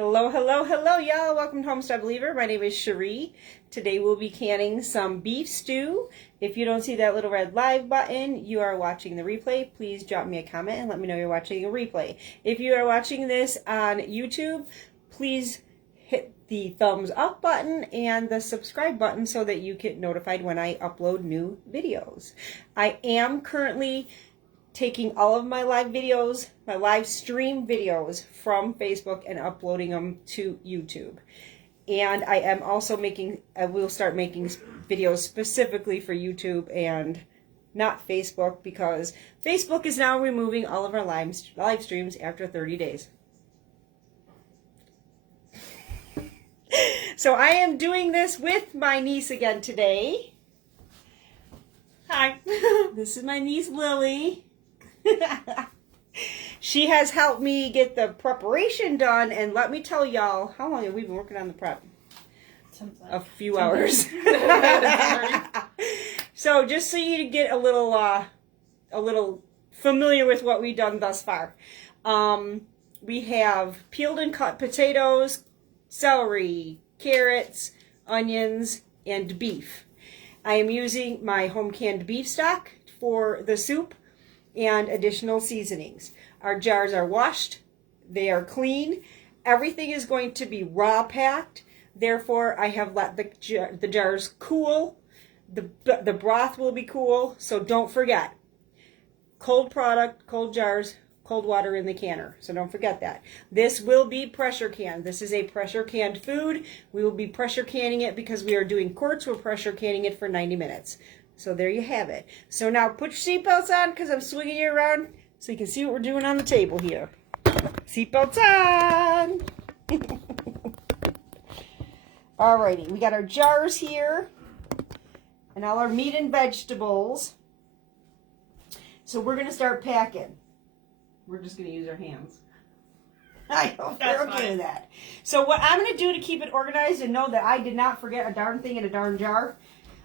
Hello, hello, hello, y'all. Welcome to Homestead Believer. My name is Cherie. Today we'll be canning some beef stew. If you don't see that little red live button, you are watching the replay. Please drop me a comment and let me know you're watching a replay. If you are watching this on YouTube, please hit the thumbs up button and the subscribe button so that you get notified when I upload new videos. I am currently taking all of my live videos, my live stream videos from Facebook and uploading them to YouTube. And I am also I will start making videos specifically for YouTube and not Facebook, because Facebook is now removing all of our live streams after 30 days. So I am doing this with my niece again today. Hi. This is my niece Lily. She has helped me get the preparation done, and let me tell y'all, how long have we been working on the prep? A few hours. So just so you get a little familiar with what we've done thus far. We have peeled and cut potatoes, celery, carrots, onions, and beef. I am using my home canned beef stock for the soup and additional seasonings. Our jars are washed, they are clean. Everything is going to be raw packed. Therefore, I have let the jars cool. The broth will be cool, so don't forget. Cold product, cold jars, cold water in the canner. So don't forget that. This will be pressure canned. This is a pressure canned food. We will be pressure canning it because we are doing quarts. We're pressure canning it for 90 minutes. So there you have it. So now put your seatbelts on, because I'm swinging you around so you can see what we're doing on the table here. Seatbelts on. Alrighty, we got our jars here and all our meat and vegetables. So we're going to start packing. We're just going to use our hands. I hope you're okay with that. So what I'm going to do to keep it organized and know that I did not forget a darn thing in a darn jar.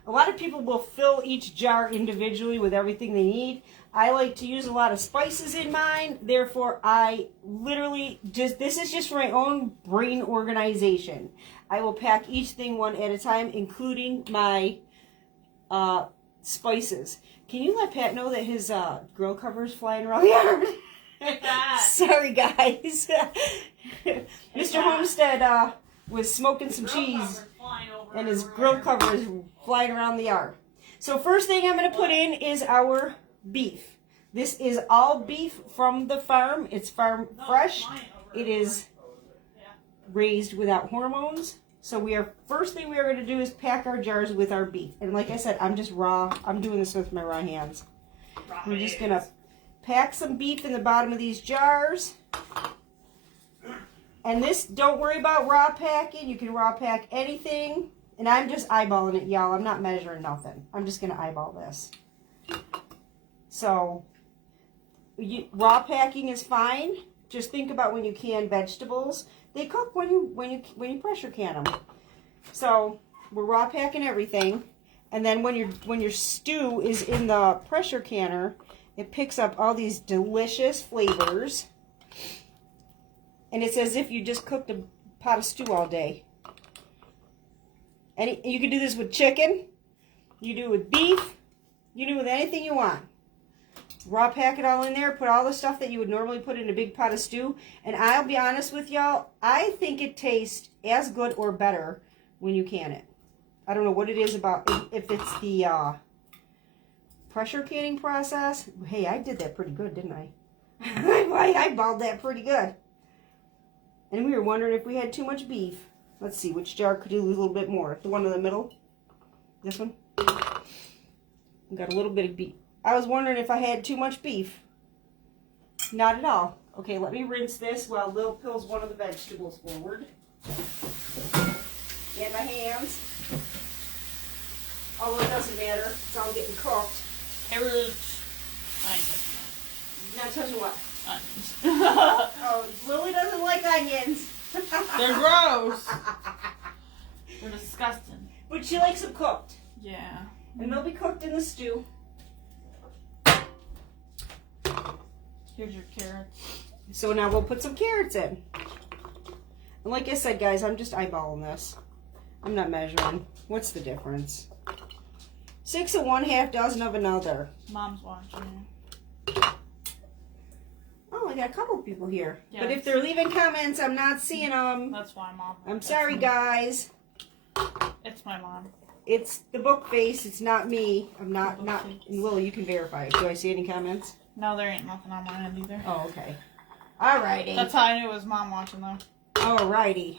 A lot of people will fill each jar individually with everything they need. I like to use a lot of spices in mine. Therefore, I literally this is just for my own brain organization. I will pack each thing one at a time, including my spices. Can you let Pat know that his grill cover is flying around the yard? Sorry, guys. Mr. Homestead was smoking some cheese, and his grill cover is flying around the yard. So first thing I'm going to put in is our beef. This is all beef from the farm. It's farm fresh. It is raised without hormones. So first thing we are going to do is pack our jars with our beef. And like I said, I'm just raw. I'm doing this with my raw hands. We're just going to pack some beef in the bottom of these jars. And this, don't worry about raw packing. You can raw pack anything. And I'm just eyeballing it, y'all. I'm not measuring nothing. I'm just going to eyeball this. So, raw packing is fine. Just think about when you can vegetables. They cook when you pressure can them. So, we're raw packing everything. And then when your stew is in the pressure canner, it picks up all these delicious flavors. And it's as if you just cooked a pot of stew all day. And you can do this with chicken. You do it with beef. You do it with anything you want. Raw pack it all in there. Put all the stuff that you would normally put in a big pot of stew. And I'll be honest with y'all, I think it tastes as good or better when you can it. I don't know what it is about, if it's the pressure canning process. Hey, I did that pretty good, didn't I? I balled that pretty good. And we were wondering if we had too much beef. Let's see, which jar could do a little bit more? The one in the middle? This one? We got a little bit of beef. I was wondering if I had too much beef. Not at all. Okay, let me rinse this while Lil pills one of the vegetables forward. And my hands. Although it doesn't matter, it's all getting cooked. Carrots. I ain't touching that. You're not touching what? Onions. Oh, Lily doesn't like onions. They're gross. They're disgusting. But she likes them cooked. Yeah. And they'll be cooked in the stew. Here's your carrots. So now we'll put some carrots in. And like I said, guys, I'm just eyeballing this. I'm not measuring. What's the difference? 6 of one, half dozen of another. Mom's watching. Oh, I got a couple people here. Yes. But if they're leaving comments, I'm not seeing them. That's why, Mom. I'm sorry, guys. It's my mom. It's the book face. It's not me. I'm not. The book face. And Lily, you can verify. Do I see any comments? No, there ain't nothing on my end either. Oh, okay. Alrighty. That's how I knew it was Mom watching, though. Alrighty.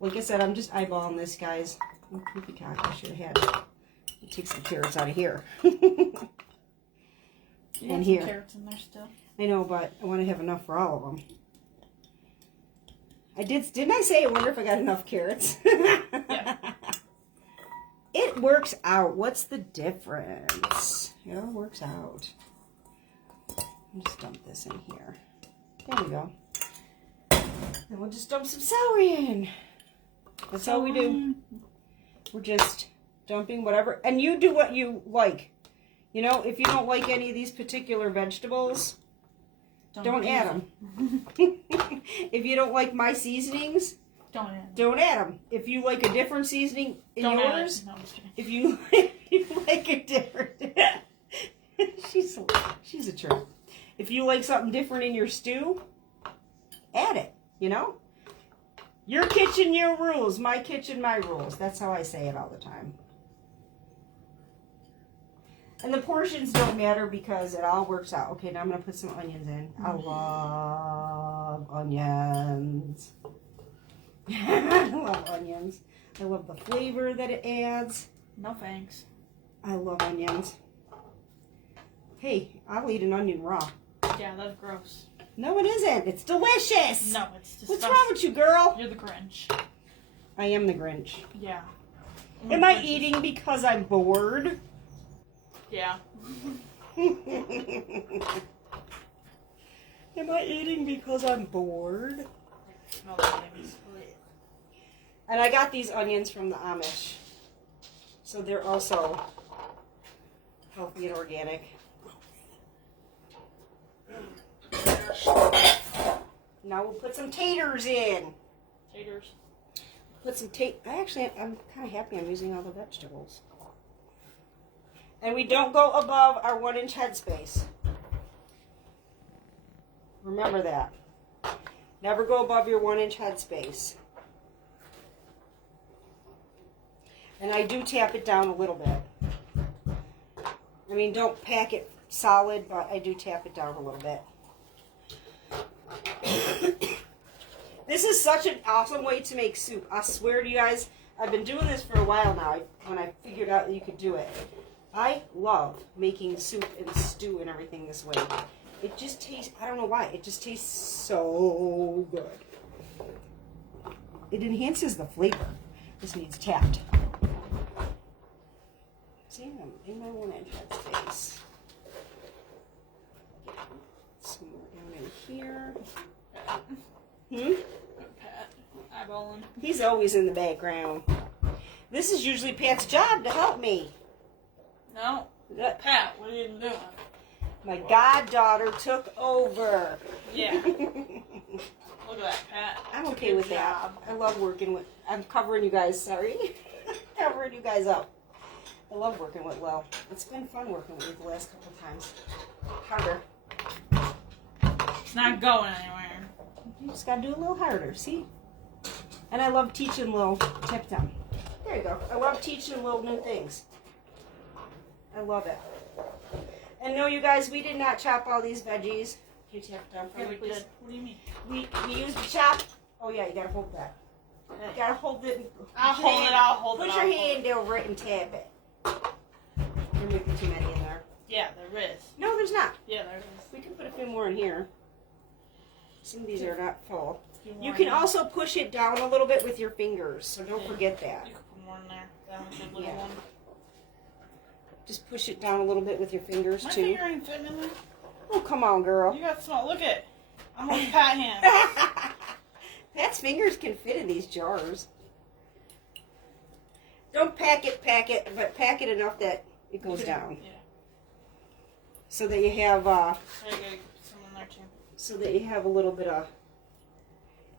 Like I said, I'm just eyeballing this, guys. Oh, poopy cock. I should have had. Take some carrots out of here. You And got some here. carrots in there still. I know, but I want to have enough for all of them. Didn't I say I wonder if I got enough carrots? Yeah. It works out. What's the difference? It all works out. I'll just dump this in here. There we go. And we'll just dump some celery in. That's all we do. We're just dumping whatever. And you do what you like. You know, if you don't like any of these particular vegetables, don't add them. If you don't like my seasonings, don't add them. If you like a different seasoning in yours, No, I'm just kidding. if you like a different, she's a trip. If you like something different in your stew, add it. You know, your kitchen, your rules. My kitchen, my rules. That's how I say it all the time. And the portions don't matter because it all works out. Okay, now I'm going to put some onions in. I love onions. I love onions. I love the flavor that it adds. No thanks. I love onions. Hey, I'll eat an onion raw. Yeah, that's gross. No, it isn't. It's delicious. No, it's disgusting. What's wrong with you, girl? You're the Grinch. I am the Grinch. Yeah. Am I eating because I'm bored? Yeah. Am I eating because I'm bored? Smell that baby split. And I got these onions from the Amish. So they're also healthy and organic. Now we'll put some taters in. Taters. Put some I'm kind of happy I'm using all the vegetables. And we don't go above our 1-inch headspace. Remember that. Never go above your 1-inch headspace. And I do tap it down a little bit. I mean, don't pack it solid, but I do tap it down a little bit. This is such an awesome way to make soup. I swear to you guys, I've been doing this for a while now when I figured out that you could do it. I love making soup and stew and everything this way. It just tastes, I don't know why, it just tastes so good. It enhances the flavor. This needs tapped. See, I'm in my 1-inch headspace. Some more down in here. Pat. Eyeballing. He's always in the background. This is usually Pat's job to help me. No. Pat, what are you doing? My goddaughter took over. Yeah. Look at that, Pat. I'm okay with that. I love working with... I'm covering you guys, sorry. Covering you guys up. I love working with Lil. It's been fun working with you the last couple of times. Harder. It's not going anywhere. You just gotta do a little harder, see? And I love teaching Lil tip down. There you go. I love teaching Lil new things. I love it. And no, you guys, we did not chop all these veggies. Can you tap down for Yeah, me, we please? did. What do you mean? We used the chop. Oh yeah, you gotta hold that. You gotta hold it. I'll hold it. Put your hand over it and tap it. There might be too many in there. Yeah, there is. No, there's not. Yeah, there is. We can put a few more in here. Some of these are not full. You You can also push it down a little bit with your fingers, so don't forget that. You can put more in there. That one's a little Yeah. one. Just push it down a little bit with your fingers My too. finger ain't fitting in there. Oh, come on, girl. You got small. Look at. I'm holding Pat hand. Pat's fingers can fit in these jars. Don't pack it, but pack it enough that it goes down. Yeah. So that you have I gotta get some in there too. so that you have a little bit of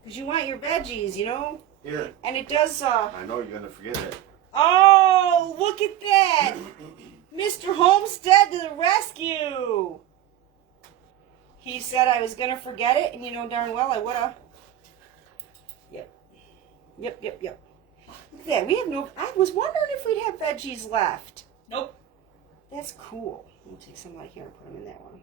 Because you want your veggies, you know? Here. And it does, I know you're going to forget it. Oh, look at that! Mr. Homestead to the rescue! He said I was going to forget it, and you know darn well I would have. Yep. Yep. Look at that. We have no... I was wondering if we'd have veggies left. Nope. That's cool. We'll take some out here and put them in that one.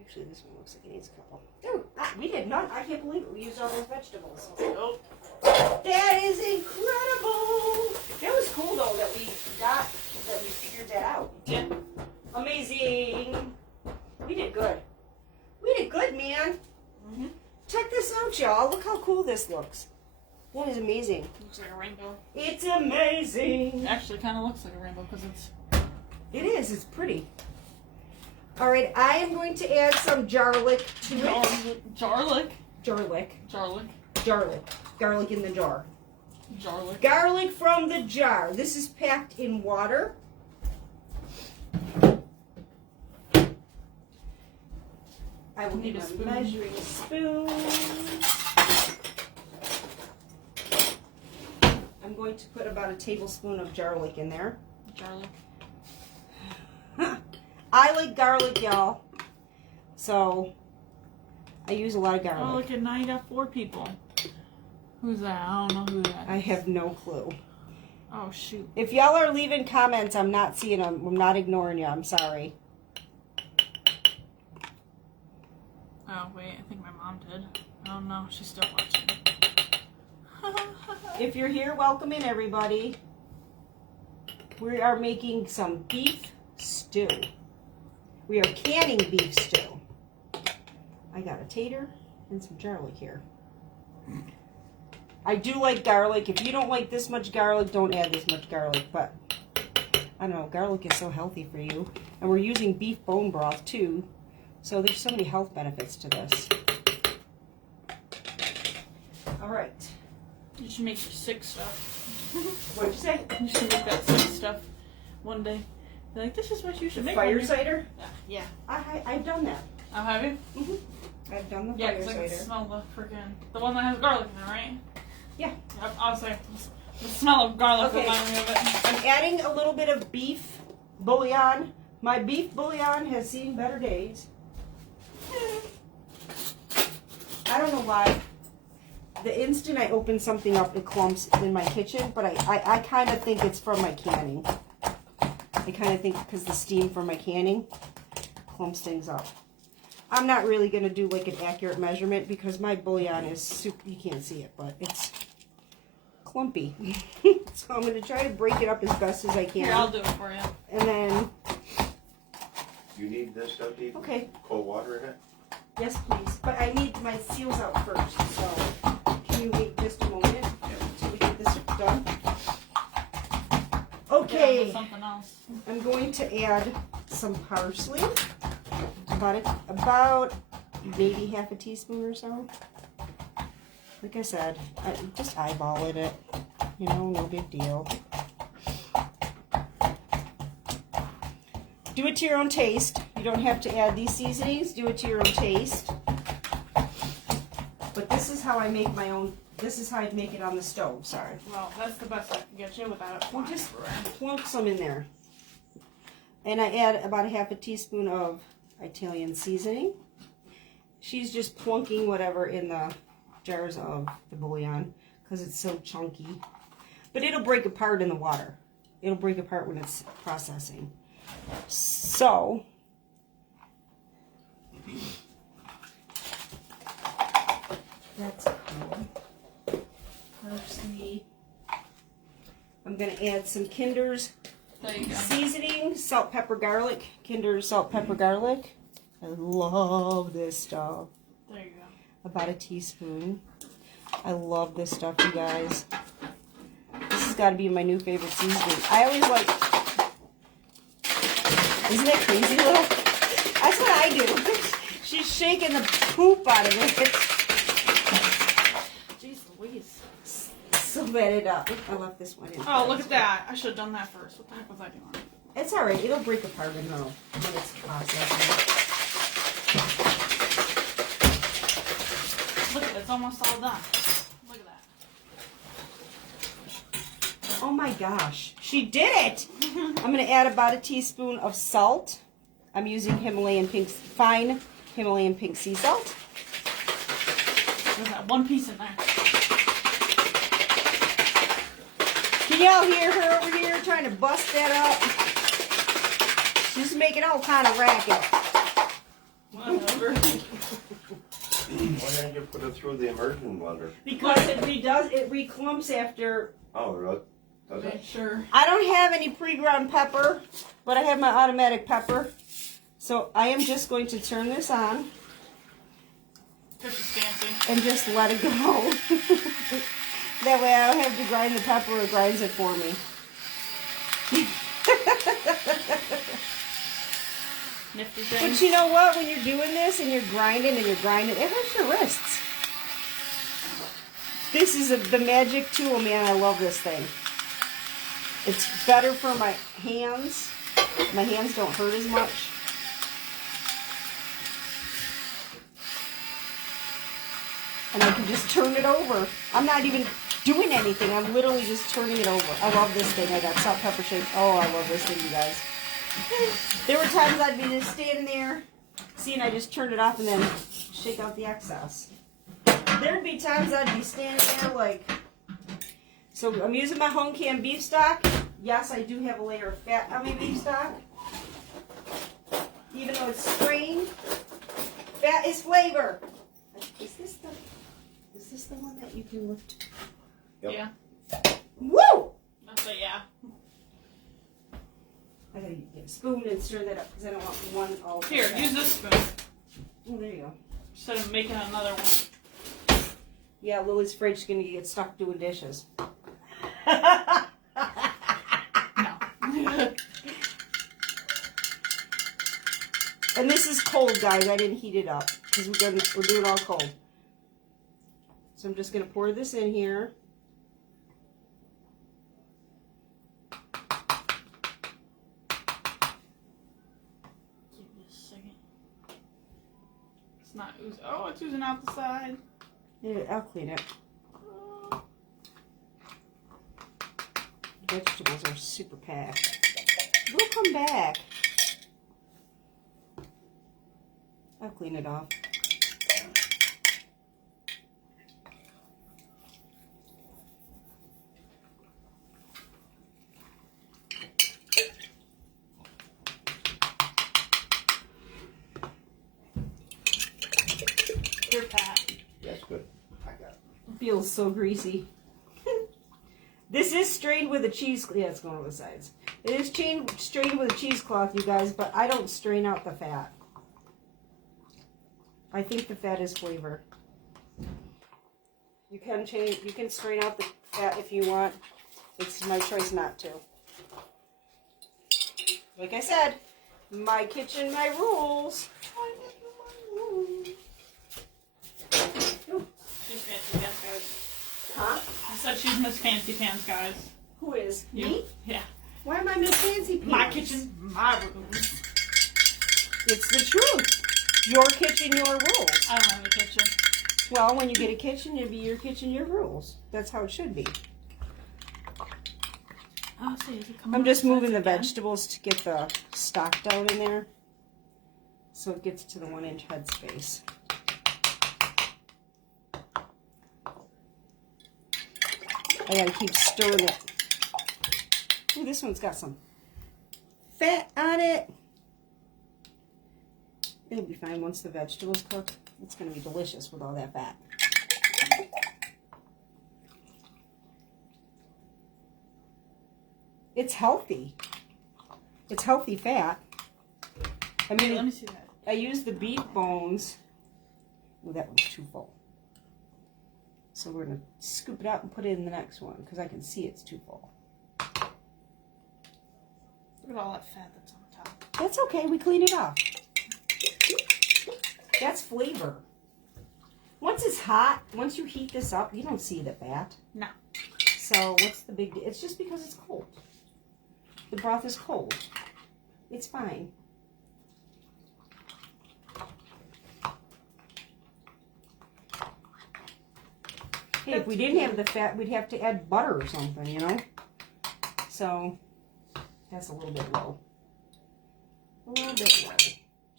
Actually, this one looks like it needs a couple. Dude, we did none. I can't believe it. We used all those vegetables. Nope. That is incredible. That was cool, though, that we figured that out. Yeah. Amazing. We did good. We did good, man. Mm-hmm. Check this out, y'all. Look how cool this looks. That is amazing. Looks like a rainbow. It's amazing. It actually kind of looks like a rainbow because it's... It is. It's pretty. All right, I am going to add some garlic to it. Garlic. Garlic in the jar. Garlic. Garlic from the jar. This is packed in water. I will need a measuring spoon. I'm going to put about a tablespoon of garlic in there. Garlic. I like garlic, y'all. So, I use a lot of garlic. Oh, look at now you got 4 people. Who's that? I don't know who that is. I have no clue. Oh, shoot. If y'all are leaving comments, I'm not seeing them. I'm not ignoring you. I'm sorry. Oh, wait. I think my mom did. Oh, no. She's still watching. If you're here, welcome in, everybody. We are making some beef stew. We are canning beef stew. I got a tater and some garlic here. I do like garlic. If you don't like this much garlic, don't add this much garlic. But, I don't know, garlic is so healthy for you. And we're using beef bone broth, too. So there's so many health benefits to this. All right. You should make your sick stuff. What'd you say? You should make that sick stuff one day. Be like, this is what you should make. Fire cider? Yeah. I've done that. Oh, have you? Mm-hmm. I've done the Yeah, fire because I can cider. smell the freaking... The one that has garlic in it, right? Yeah. I was like, the smell of garlic Okay. reminded me of it. I'm adding a little bit of beef bouillon. My beef bouillon has seen better days. I don't know why. The instant I open something up, it clumps in my kitchen, but I kind of think it's from my canning. I kind of think because the steam from my canning clumps things up. I'm not really going to do like an accurate measurement because my bouillon is super, you can't see it, but it's clumpy. So I'm going to try to break it up as best as I can. Here, I'll do it for you. And then, You need this stuff, Dee? okay, Cold water in it? yes please. But I need my seals out first, so can you wait just a moment until we get this done? Okay, Yeah, something else. I'm going to add some parsley. About maybe half a teaspoon or so. Like I said, I just eyeballing it. You know, no big deal. Do it to your own taste. You don't have to add these seasonings. Do it to your own taste. But this is how I make my own. This is how I make it on the stove. Sorry. Well, that's the best I can get you without it We'll flying just everywhere. plunk some in there. And I add about a half a teaspoon of Italian seasoning. She's just plunking whatever in the jars of the bouillon because it's so chunky. But it'll break apart in the water. It'll break apart when it's processing. So, that's cool. Parsley. I'm going to add some Kinder's There you go. seasoning, salt, pepper, garlic. Kinder's salt, pepper, garlic. I love this stuff. There you go. About a teaspoon. I love this stuff, you guys. This has got to be my new favorite seasoning. I always like... Isn't that crazy, little? That's what I do. She's shaking the poop out of it. Jeez Louise. So bad it up. I left this one in. Oh, look at that. I should have done that first. What the heck was I doing? It's alright. It'll break apart when it's processing. Look at this it's almost all done. Look at that. Oh my gosh, she did it! I'm gonna add about a teaspoon of salt. I'm using fine Himalayan pink sea salt. There's that one piece in there. Can y'all hear her over here trying to bust that up? She's making all kind of racket. Whatever. Why didn't you put it through the immersion blender? Because it reclumps after. Oh, really? Does Okay, it? sure. I don't have any pre-ground pepper, but I have my automatic pepper. So I am just going to turn this on This is fancy. and just let it go. That way I don't have to grind the pepper, it grinds it for me. Nifty thing. But you know what? When you're doing this and you're grinding, it hurts your wrists. This is the magic tool, man. I love this thing. It's better for my hands. My hands don't hurt as much. And I can just turn it over. I'm not even doing anything. I'm literally just turning it over. I love this thing. I got salt, pepper shake. Oh, I love this thing, you guys. There were times I'd be just standing there, seeing I just turned it off and then shake out the excess. There'd be times I'd be standing there like, so I'm using my home canned beef stock. Yes, I do have a layer of fat on my beef stock. Even though it's strained, fat is flavor. Is this the one that you can lift? Yep. Yeah. Woo! That's a yeah. I gotta get a spoon and stir that up because I don't want one all. Here, use this spoon Oh, there you go. instead of making another one. Yeah, Lily's afraid she's gonna get stuck doing dishes. No. And this is cold, guys. I didn't heat it up because we're doing it all cold. So I'm just gonna pour this in here. Give me a second. It's not oozing. Oh, it's oozing out the side. Yeah, I'll clean it. Vegetables are super packed. We'll come back. I'll clean it off. Your pat. That's good. I got it. Feels so greasy. This is strained with a cheese. Yeah, it's going over the sides. It is strained with a cheesecloth, you guys, but I don't strain out the fat. I think the fat is flavor. You can strain out the fat if you want. It's my choice not to. Like I said, my kitchen, my rules. She's fancy pants, guys. Huh? I said she's Miss Fancy Pants, guys. Who is? You. Me? Yeah. Why am I Miss Fancy Pants? My kitchen, my rules. It's the truth. Your kitchen, your rules. I don't have a kitchen. Well, when you get a kitchen, it'll be your kitchen, your rules. That's how it should be. Oh, see, is it coming I'm off just the moving the sides again? vegetables to get the stock down in there. So it gets to the 1-inch head space. I gotta keep stirring it. Ooh, this one's got some fat on it. It'll be fine once the vegetables cook. It's gonna be delicious with all that fat. It's healthy. It's healthy fat. I Hey, mean, let me see that. I use the beef bones. Oh, that one's too full. So we're going to scoop it out and put it in the next one because I can see it's too full. Look at all that fat that's on top. That's okay. We clean it off. That's flavor. Once it's hot, once you heat this up, you don't see the fat. No. So what's the big deal? It's just because it's cold. The broth is cold. It's fine. Hey, if we didn't have the fat, we'd have to add butter or something, you know? So, that's a little bit low. A little bit low.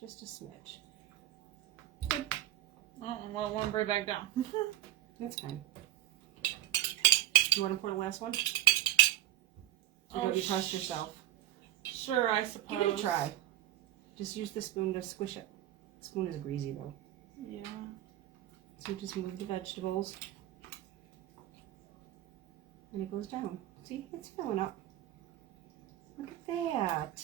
Just a smidge. I want to bring it back down. That's fine. You want to pour the last one? Or Oh, don't you trust yourself? Sure, I suppose. Give it a try. Just use the spoon to squish it. The spoon is greasy though. Yeah. So just move the vegetables. And it goes down. See, it's filling up. Look at that.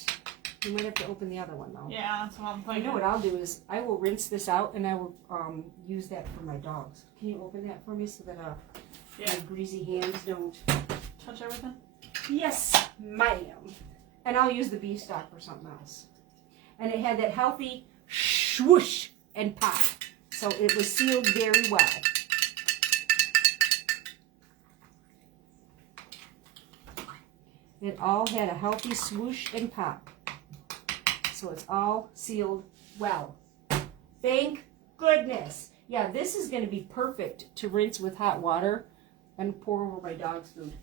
You might have to open the other one though. Yeah, that's what I'm You thinking. know what I'll do is I will rinse this out and I will use that for my dogs. Can you open that for me so that my greasy hands don't Touch everything? Yes, ma'am. And I'll use the beef stock for something else. And it had that healthy swoosh and pop. So it was sealed very well. It all had a healthy swoosh and pop. So it's all sealed well. Thank goodness. Yeah, this is going to be perfect to rinse with hot water and pour over my dog's food.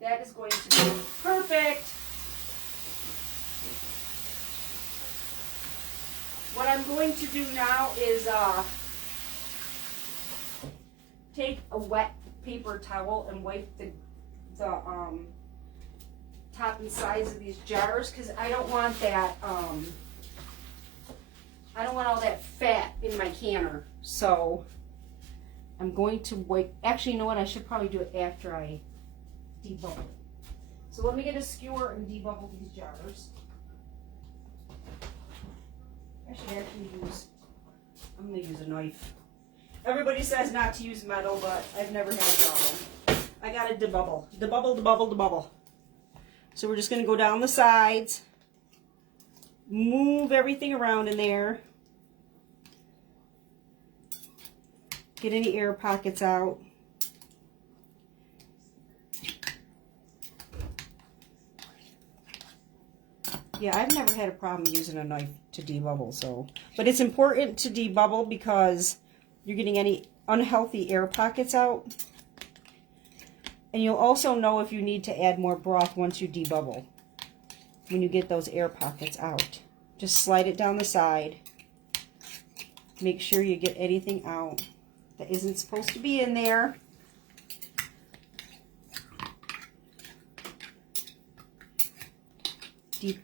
That is going to be perfect. What I'm going to do now is take a wet paper towel and wipe the top and sides of these jars because I don't want that I don't want all that fat in my canner. So I'm going to wipe. Actually, you know what? I should probably do it after I debubble. So let me get a skewer and debubble these jars. I should actually I'm going to use a knife. Everybody says not to use metal, but I've never had a problem. I got to debubble. Debubble, debubble, debubble. So we're just going to go down the sides. Move everything around in there. Get any air pockets out. Yeah, I've never had a problem using a knife to debubble, so. But it's important to debubble because you're getting any unhealthy air pockets out. And you'll also know if you need to add more broth once you debubble. When you get those air pockets out. Just slide it down the side. Make sure you get anything out that isn't supposed to be in there.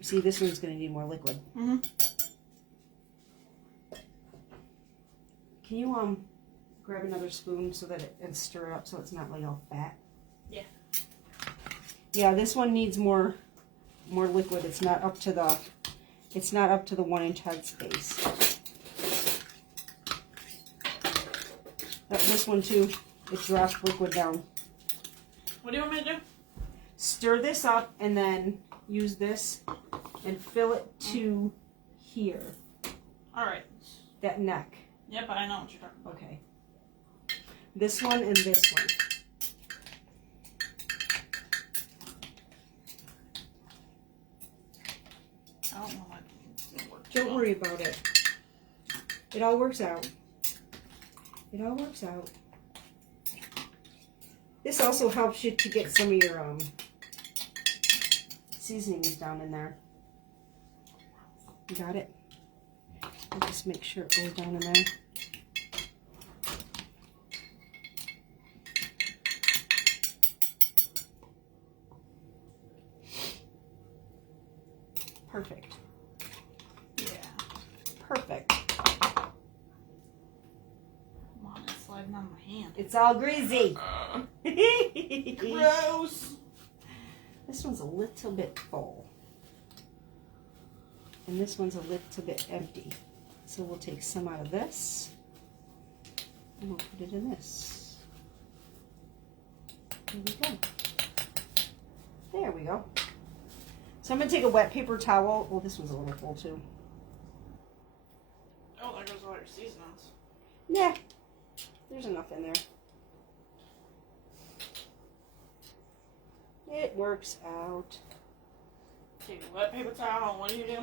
See, this one's going to need more liquid. Mm-hmm. Can you grab another spoon so that and stir it up so it's not like all fat? Yeah. Yeah, this one needs more liquid. It's not up to the 1 inch head space. This one too, it drops liquid down. What do you want me to do? Stir this up and then use this and fill it to here. Alright. That neck. Yep, I know what you're talking about. Okay. This one and this one. I don't know what it works. Don't worry about it. It all works out. It all works out. This also helps you to get some of your seasonings down in there. You got it? I'll just make sure it goes down in there. Perfect. Yeah. Perfect. Come on, it's sliding on my hand. It's all greasy. Gross. This one's a little bit full. And this one's a little bit empty. So we'll take some out of this. And we'll put it in this. There we go. There we go. So I'm going to take a wet paper towel. Well, this one's a little full too. Oh, there goes all your seasonings. Yeah. There's enough in there. It works out. Take a wet paper towel, and what do you do?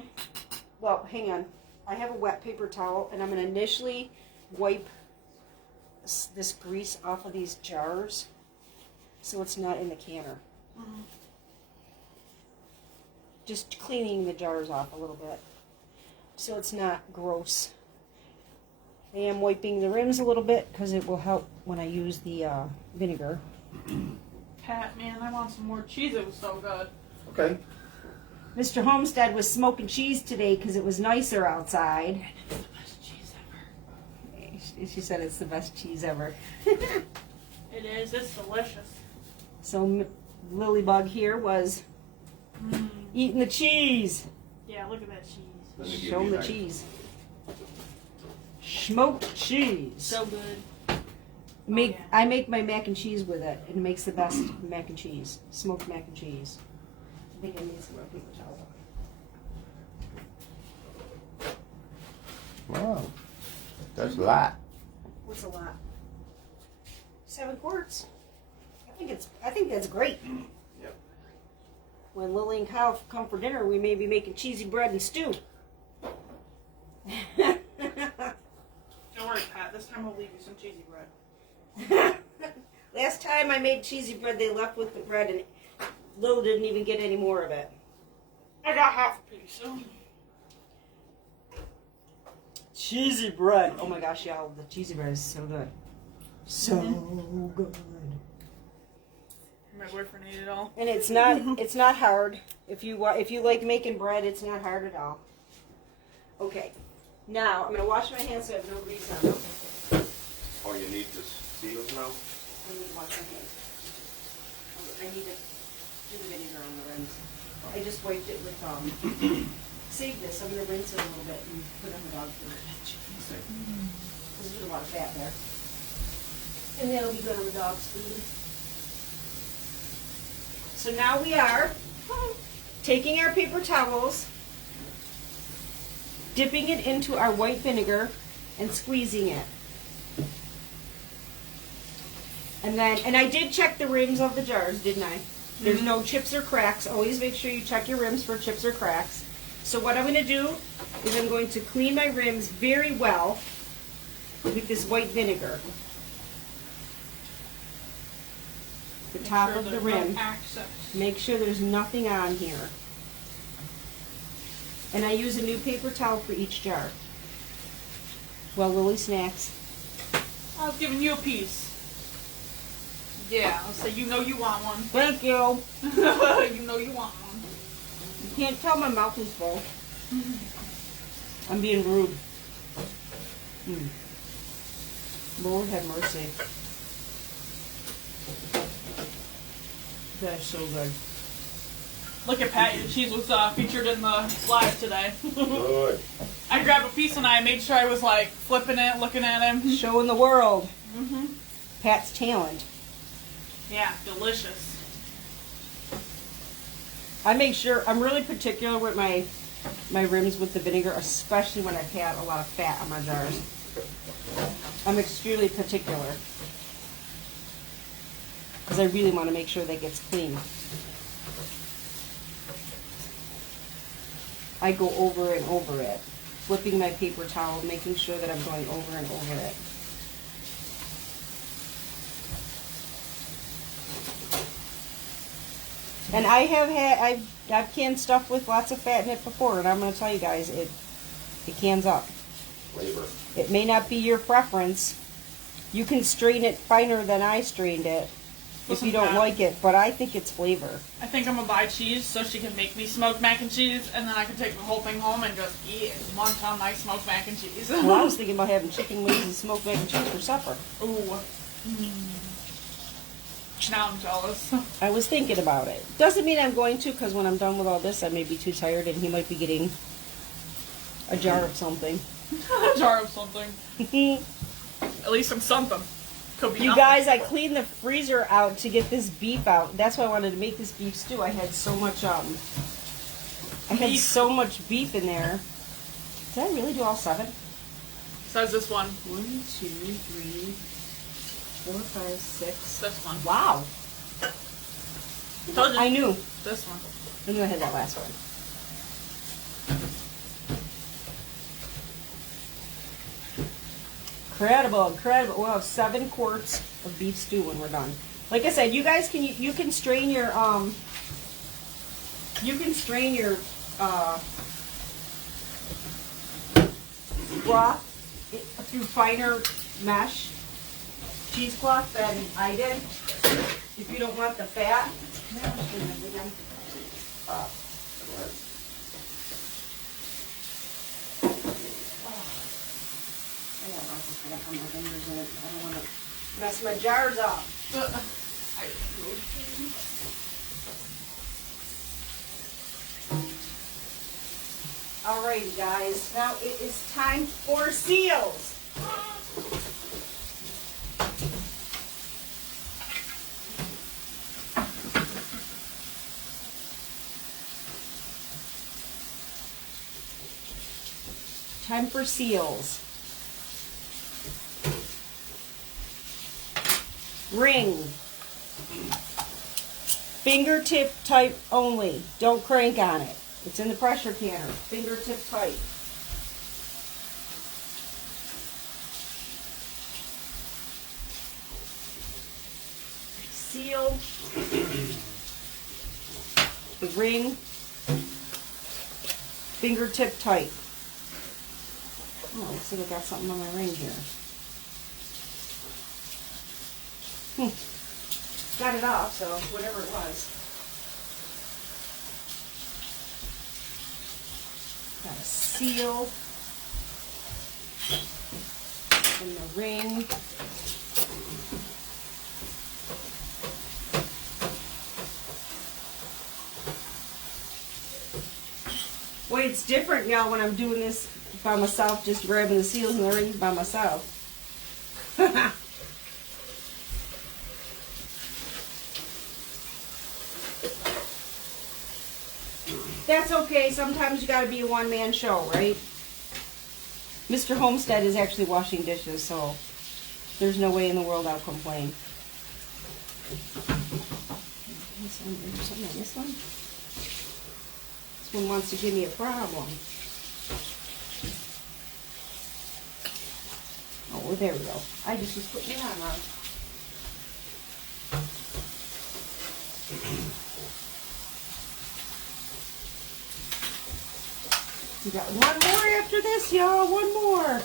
Well, hang on. I have a wet paper towel, and I'm going to initially wipe this grease off of these jars so it's not in the canner. Mm-hmm. Just cleaning the jars off a little bit so it's not gross. I am wiping the rims a little bit because it will help when I use the vinegar. Pat, man, I want some more cheese. It was so good. Okay. Mr. Homestead was smoking cheese today because it was nicer outside. It's the best cheese ever. She said it's the best cheese ever. It is. It's delicious. So Lilybug here was eating the cheese. Yeah, look at that cheese. Let me give Show you them the that. cheese. Smoked cheese. So good. Make yeah. I make my mac and cheese with it. It makes the best mac and cheese. Smoked mac and cheese. I think I need some more paper towel. Wow. That's a lot. What's a lot? 7 quarts. I think that's great. Yep. When Lily and Kyle come for dinner, we may be making cheesy bread and stew. Don't worry, Pat. This time I'll leave you some cheesy bread. Last time I made cheesy bread, they left with the bread, and Lil didn't even get any more of it. I got half a piece. So. Cheesy bread. Oh my gosh, y'all, the cheesy bread is so good. So good. My boyfriend ate it all. And it's not hard. If you like making bread, it's not hard at all. Okay. Now, I'm going to wash my hands so I have no grease on them. Oh, you need the seals now? I need to wash my hands. I need to do the vinegar on the rims. I just wiped it with, save this. I'm going to rinse it a little bit and put it on the dog food. There's a lot of fat there. And that'll be good on the dog's food. So now we are taking our paper towels, dipping it into our white vinegar, and squeezing it. And I did check the rims of the jars, didn't I? There's no chips or cracks. Always make sure you check your rims for chips or cracks. So what I'm going to do is I'm going to clean my rims very well with this white vinegar. The top of the rim. Make sure there's nothing on here. And I use a new paper towel for each jar. Well, Lily snacks. I was giving you a piece. Yeah, I'll say you know you want one. Thank you. You know you want one. You can't tell my mouth is full. I'm being rude. Lord have mercy. That's so good. Look at Pat, your cheese was featured in the live today. Good. I grabbed a piece and I made sure I was like flipping it, looking at him. Showing the world Mm-hmm. Pat's talent. Yeah, delicious. I make sure, I'm really particular with my rims with the vinegar, especially when I've had a lot of fat on my jars. I'm extremely particular. Because I really want to make sure that gets clean. I go over and over it, flipping my paper towel, making sure that I'm going over and over it. And I've canned stuff with lots of fat in it before, and I'm going to tell you guys, it cans up. Flavor. It may not be your preference. You can strain it finer than I strained it if you don't like it, but I think it's flavor. I think I'm gonna buy cheese so she can make me smoked mac and cheese, and then I can take the whole thing home and just eat it. Munch on my smoked mac and cheese. Well, I was thinking about having chicken wings and smoked mac and cheese for supper. Ooh. Now I'm jealous. I was thinking about it. Doesn't mean I'm going to, because when I'm done with all this, I may be too tired, and he might be getting a jar of something. A jar of something. At least some something. Could be You nothing. guys, I cleaned the freezer out to get this beef out. That's why I wanted to make this beef stew. I had so much Beef. so much beef in there. Did I really do all 7? Says this one. 1, 2, 3, 4, 5, 6. This one. Wow. Told you. I knew. This one. I knew I had that last one. Incredible, incredible. We'll have 7 quarts of beef stew when we're done. Like I said, you guys can strain your broth through finer mesh cheesecloth than I did. If you don't want the fat. I don't want to mess my jars up. Alrighty, guys. Now it is time for seals. Time for seals. Ring. Fingertip type only. Don't crank on it. It's in the pressure canner. Fingertip tight. Seal. The ring. Fingertip tight. Oh, looks like I got something on my ring here. Got it off, so whatever it was. Got a seal in the ring. Boy, it's different, y'all, when I'm doing this by myself, just grabbing the seals and the rings by myself. That's okay. Sometimes you gotta be a one-man show, right? Mr. Homestead is actually washing dishes, so there's no way in the world I'll complain. There's something on this one? This one wants to give me a problem. Oh, well, there we go. I just was putting it on wrong. We got one more after this, y'all. One more.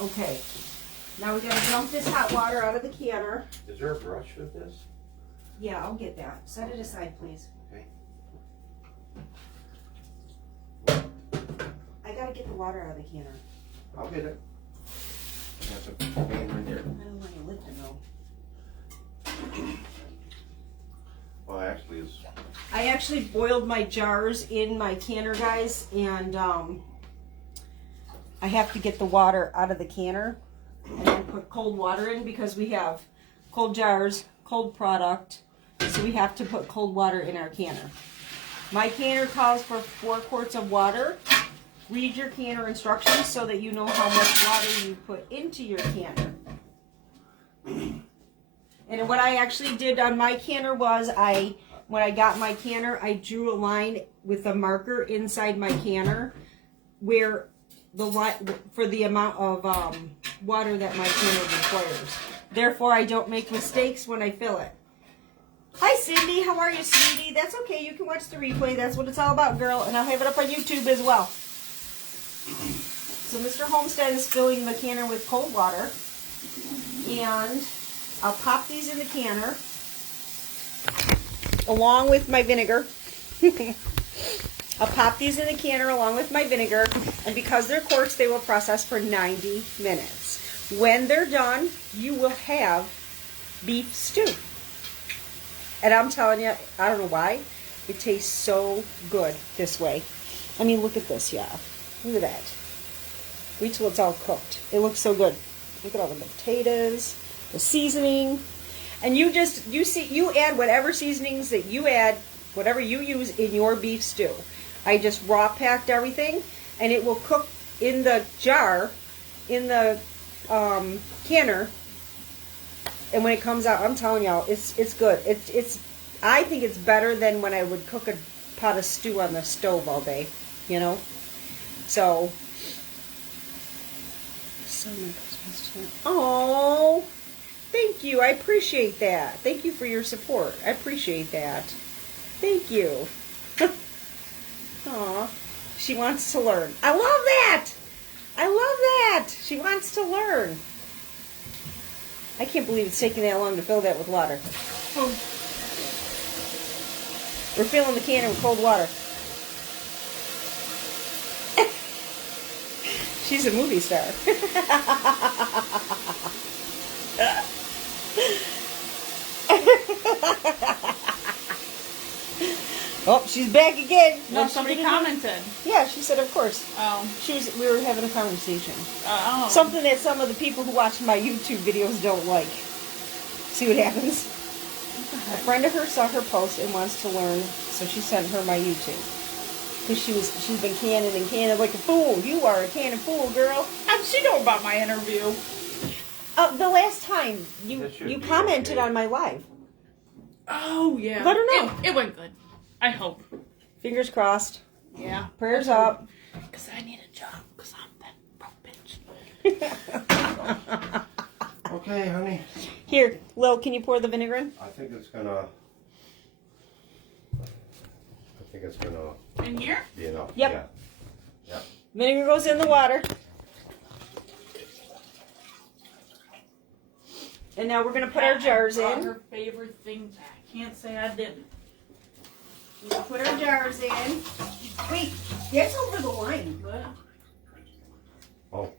Okay. Now we gotta dump this hot water out of the canner. Is there a brush with this? Yeah, I'll get that. Set it aside, please. Okay. I gotta get the water out of the canner. I'll get it. That's a pan right there. I don't want your lid to go. Well, actually, it's. I actually boiled my jars in my canner, guys, and I have to get the water out of the canner and then put cold water in because we have cold jars, cold product, so we have to put cold water in our canner. My canner calls for 4 quarts of water. Read your canner instructions so that you know how much water you put into your canner. And what I actually did on my canner was when I got my canner, I drew a line with a marker inside my canner where the line for the amount of water that my canner requires. Therefore, I don't make mistakes when I fill it. Hi, Cindy. How are you, sweetie? That's okay. You can watch the replay. That's what it's all about, girl. And I'll have it up on YouTube as well. So Mr. Homestead is filling the canner with cold water. And I'll pop these in the canner along with my vinegar. I'll pop these in the canner along with my vinegar. And because they're quarts, they will process for 90 minutes. When they're done, you will have beef stew. And I'm telling you, I don't know why, it tastes so good this way. I mean, look at this, yeah. Look at that. Wait till it's all cooked. It looks so good. Look at all the potatoes, the seasoning. And you add whatever seasonings that you add, whatever you use in your beef stew. I just raw packed everything, and it will cook in the jar, in the canner, And when it comes out, I'm telling y'all, it's good. It's I think it's better than when I would cook a pot of stew on the stove all day, you know? So, oh, thank you. I appreciate that. Thank you for your support. I appreciate that. Thank you. Aw, she wants to learn. I love that. I love that. She wants to learn. I can't believe it's taking that long to fill that with water. Oh. We're filling the can with cold water. She's a movie star. Oh, she's back again. No, somebody commented. Yeah, she said, of course. Oh. We were having a conversation. Oh. Something that some of the people who watch my YouTube videos don't like. See what happens? A friend of hers saw her post and wants to learn, so she sent her my YouTube. Because she's been canning and canning like a fool. You are a canning fool, girl. How did she know about my interview? The last time you That should be commented okay. on my live. Oh, yeah. Let her know. It went good. I hope. Fingers crossed. Yeah. Prayers up. Because I need a job. Because I'm that broke bitch. Okay, honey. Here, Lil, can you pour the vinegar in? I think it's gonna In here? be enough. Yep. Yeah. Vinegar goes in the water. And now we're going to put our jars I brought in. her favorite thing back. Can't say I didn't. We'll put our jars in. Wait, that's over the line. But Oh.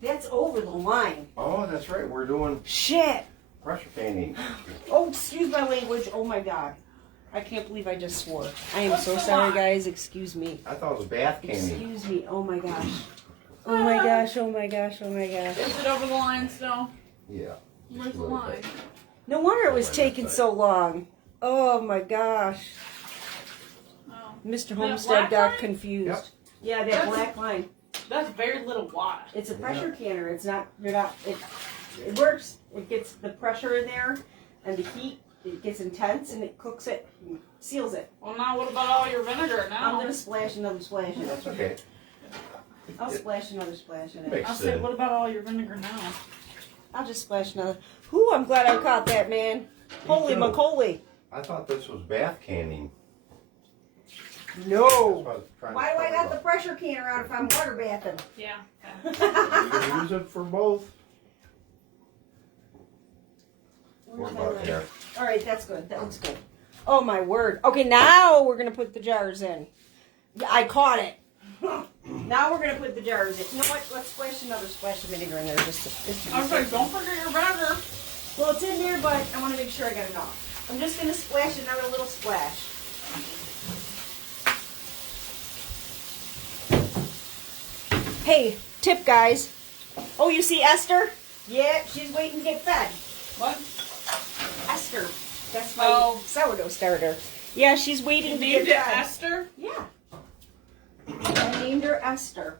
That's over the line. Oh, that's right. We're doing Shit. pressure painting. Oh, excuse my language. Oh my God. I can't believe I just swore. I am What's so the sorry, line? guys. Excuse me. I thought it was bath painting. Excuse me. Oh my gosh. Oh my gosh. Oh my gosh. Oh my gosh. is it over the line still? Yeah. Where's the line? No wonder it was taking so long. Oh my gosh. Oh. Mr. That Homestead black got line? confused. Yep. Yeah, that That's- black line. That's very little water. It's a pressure canner. It's not, it works. It gets the pressure in there and the heat. It gets intense and it cooks it and seals it. Well, now what about all your vinegar I'm now? going to splash another splash in it. That's okay. I'll splash another splash in it. Mix I it said, in. what about all your vinegar now? I'll just splash another. Whew, I'm glad I caught that, man. Holy too. macaulay. I thought this was bath canning. That's No. what I was trying to Why do I cover got the up. pressure canner out if I'm water bathing? Yeah. You can use it for both. What about there? All right, that's good. That looks good. Oh my word. Okay, now we're gonna put the jars in. Yeah, I caught it. Now we're gonna put the jars in. You know what? Let's splash another splash of vinegar in there just to I was like, don't forget your vinegar. Well, it's in there, but I want to make sure I got enough. I'm just gonna splash another little splash. Hey, tip guys. Oh, you see Esther? Yeah, she's waiting to get fed. What? Esther. That's my Oh. sourdough starter. Yeah, she's waiting You to named it get fed. Esther? Yeah. I named her Esther.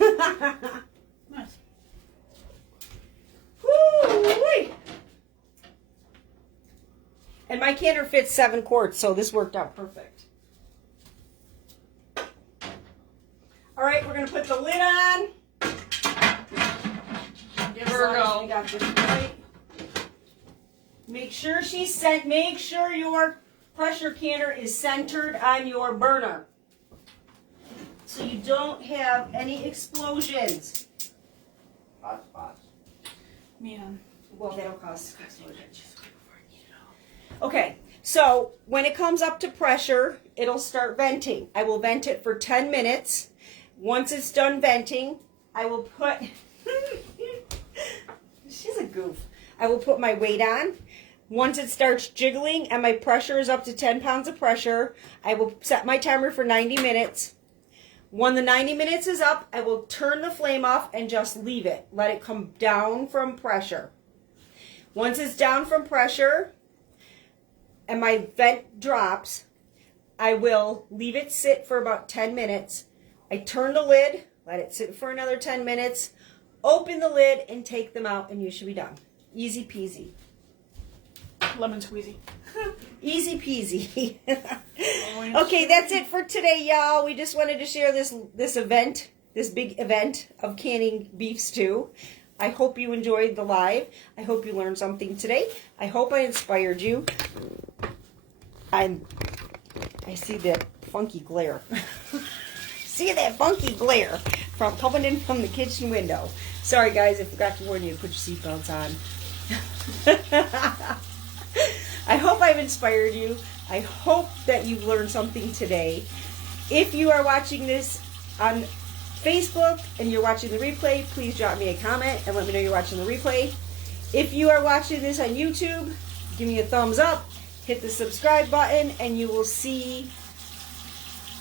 Nice. Woo-wee. And my canner fits 7 quarts, so this worked out perfect. All right, we're gonna put the lid on. Give her a go. We got this right. Make sure she's sent. Make sure your pressure canner is centered on your burner, so you don't have any explosions. Hot spots. Man. Well, that'll cause explosions. Okay, so when it comes up to pressure, it'll start venting. I will vent it for 10 minutes. Once it's done venting, I will put... She's a goof. I will put my weight on. Once it starts jiggling and my pressure is up to 10 pounds of pressure, I will set my timer for 90 minutes. When the 90 minutes is up, I will turn the flame off and just leave it. Let it come down from pressure. Once it's down from pressure and my vent drops, I will leave it sit for about 10 minutes. I turn the lid, let it sit for another 10 minutes, open the lid and take them out, and you should be done. Easy peasy. Lemon squeezy. Easy peasy. Okay, that's it for today, y'all. We just wanted to share this event, this big event of canning beef stew. I hope you enjoyed the live. I hope you learned something today. I hope I inspired you. I see that funky glare. See that funky glare from coming in from the kitchen window. Sorry, guys, I forgot to warn you to put your seatbelts on. I hope I've inspired you. I hope that you've learned something today. If you are watching this on Facebook and you're watching the replay, please drop me a comment and let me know you're watching the replay. If you are watching this on YouTube, give me a thumbs up, hit the subscribe button, and you will see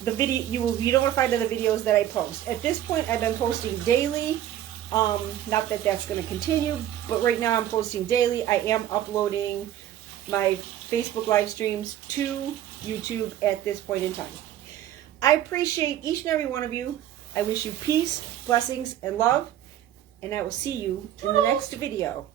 the video. You will be notified of the videos that I post. At this point, I've been posting daily. Not that that's going to continue, but right now I'm posting daily. I am uploading my Facebook live streams to YouTube at this point in time. I appreciate each and every one of you. I wish you peace, blessings, and love, and I will see you in the next video.